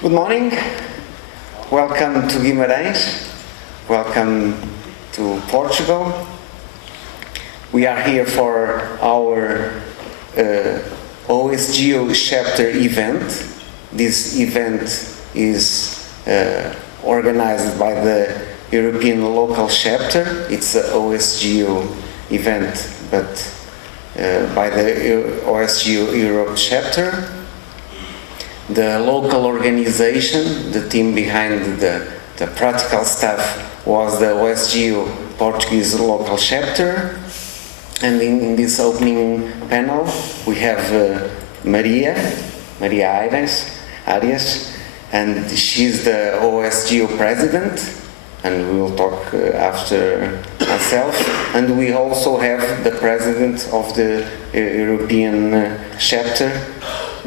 Good morning. Welcome to Guimarães. Welcome to Portugal. We are here for our OSGeo chapter event. This event is organized by the European local chapter. It's an OSGeo event, but by the OSGeo Europe chapter. The local organization, the team behind the practical stuff, was the OSGeo Portuguese local chapter. And in this opening panel, we have Maria Arias, and she's the OSGeo president, and we will talk after myself. And we also have the president of the European chapter,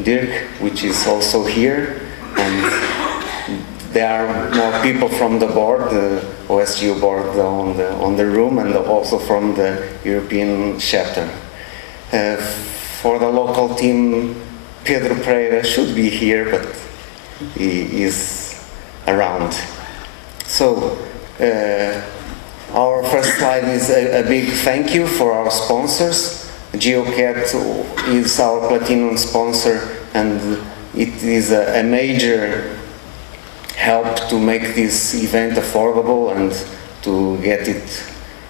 Dirk, which is also here, and there are more people from the board, the OSGeo board on the room, and also from the European chapter. For the local team, Pedro Pereira should be here, but he is around. So, our first slide is a big thank you for our sponsors. OSGeo-PT is our platinum sponsor, and it is a major help to make this event affordable and to get it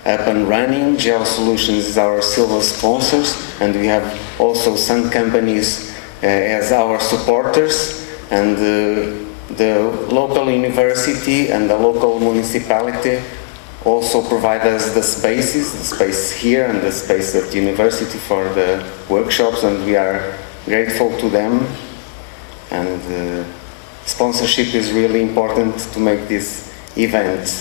up and running. GeoSolutions is our silver sponsors, and we have also some companies as our supporters, and the local university and the local municipality also provide us the space here and the space at the university for the workshops, and we are grateful to them. And sponsorship is really important to make this event.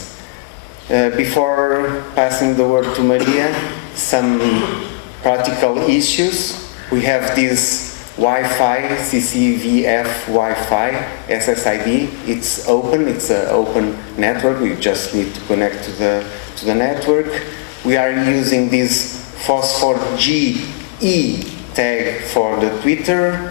Before passing the word to Maria, some practical issues. We have this Wi-Fi, CCVF Wi-Fi, SSID. It's open, it's an open network. We just need to connect to the network. We are using this Phosphor-GE tag for the Twitter.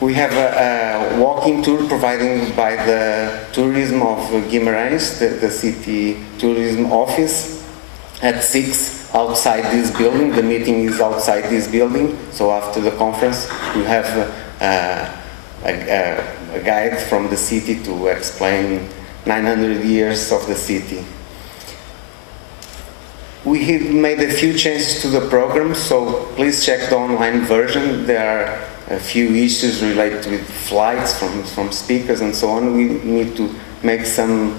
We have a walking tour provided by the Tourism of Guimarães, the city tourism office, at 6 outside this building. The meeting is outside this building, so after the conference we have a guide from the city to explain 900 years of the city. We have made a few changes to the program, so please check the online version. There are a few issues related with flights from speakers and so on. We need to make some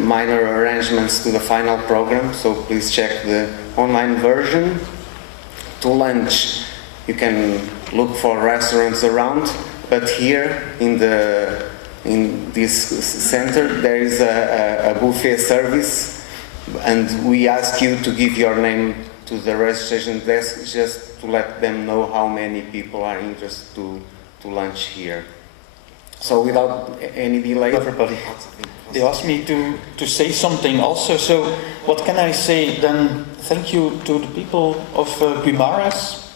minor arrangements to the final program, so please check the online version. To lunch, you can look for restaurants around, but here in this center there is a buffet service, and we ask you to give your name to the registration desk just to let them know how many people are interested to lunch here. So without any delay, everybody. They asked me to say something also, so what can I say then? Thank you to the people of Guimarães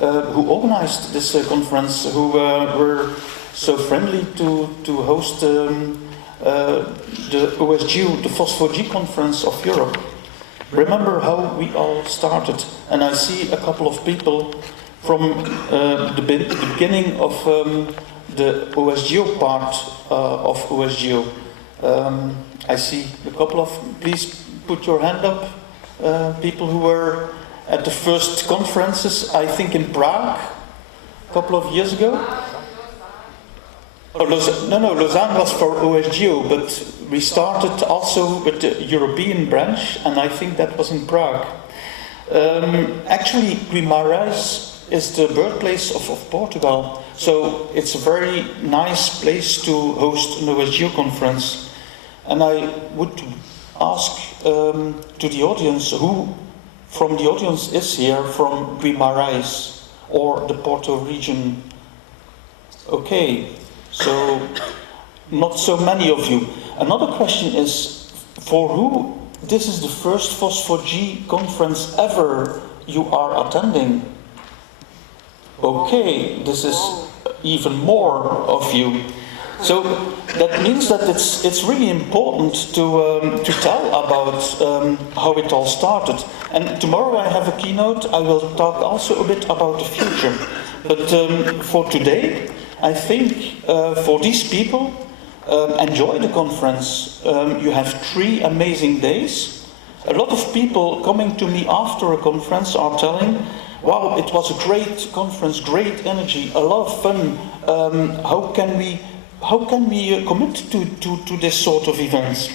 who organized this conference, who were so friendly to host the OSGeo, the Phosphor-G conference of Europe. Remember how we all started, and I see a couple of people from the beginning of the OSGeo part of OSGeo. I see a couple of, please put your hand up, people who were at the first conferences, I think in Prague, a couple of years ago. Lausanne was for OSGeo, but we started also with the European branch, and I think that was in Prague. Actually, Guimarães is the birthplace of Portugal, so it's a very nice place to host an OSGeo conference. And I would ask to the audience, who from the audience is here from Guimarães or the Porto region? Okay, so not so many of you. Another question is, for who this is the first Phosphor-G conference ever you are attending? Okay, this is even more of you. So that means that it's really important to tell about how it all started. And tomorrow I have a keynote. I will talk also a bit about the future. But for today, I think for these people, enjoy the conference. You have 3 amazing days. A lot of people coming to me after a conference are telling, wow, it was a great conference, great energy, a lot of fun. How can we commit to this sort of events?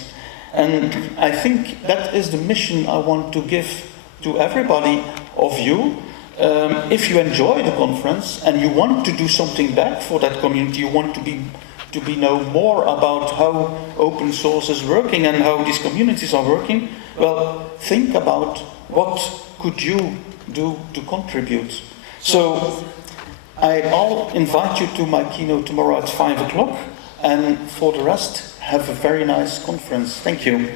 And I think that is the mission I want to give to everybody of you. If you enjoy the conference and you want to do something back for that community, you want to know more about how open source is working and how these communities are working, well, think about what could you do to contribute. So I'll invite you to my keynote tomorrow at 5 o'clock, and for the rest, have a very nice conference. Thank you.